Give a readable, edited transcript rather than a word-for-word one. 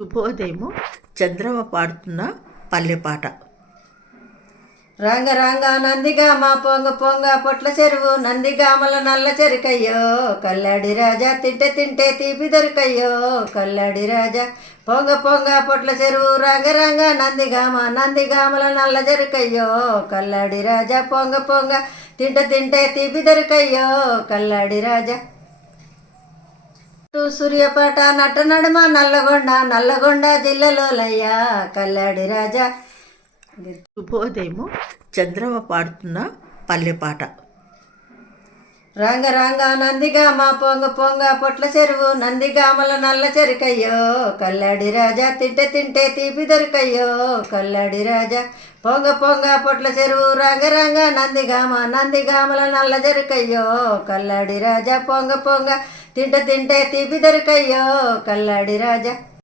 శుభోదయము. చంద్రమ పాడుతున్న పల్లె పాట. రంగ రంగ నందిగామ పొంగ పొంగ పొట్ల చెరువు నందిగామల నల్ల చెరుకయ్యో కల్లాడి రాజా తింటే తింటే తీపి దొరికయ్యో కల్లాడి రాజా పొంగ పొంగ పొట్ల చెరువు రంగ రంగ నందిగామల నల్ల చెరుకయ్యో కల్లాడి రాజా పొంగ పొంగ తింటే తింటే తీపి దొరికయ్యో కల్లాడి రాజా సూర్యపేట నట్ట నడుమ నల్లగొండ జిల్లాలోలయ్యా కల్లాడి రాజా. శుభోదయము. చంద్రమ పాడుతున్న పల్లె పాట. రంగ రంగ నందిగామ పొంగ పొంగ పొట్ల చెరువు నందిగామల నల్ల చెరుకయ్యో కల్లాడి రాజా తింటే తింటే తీపి దొరికయ్యో కల్లాడి రాజా పొంగ పొంగ పొట్ల చెరువు రంగ రంగ నందిగామల నల్ల చెరుకయ్యో కల్లాడి రాజా పొంగ పొంగ తింటే తింటే తీపి దొరికయ్యో కల్లాడి రాజా.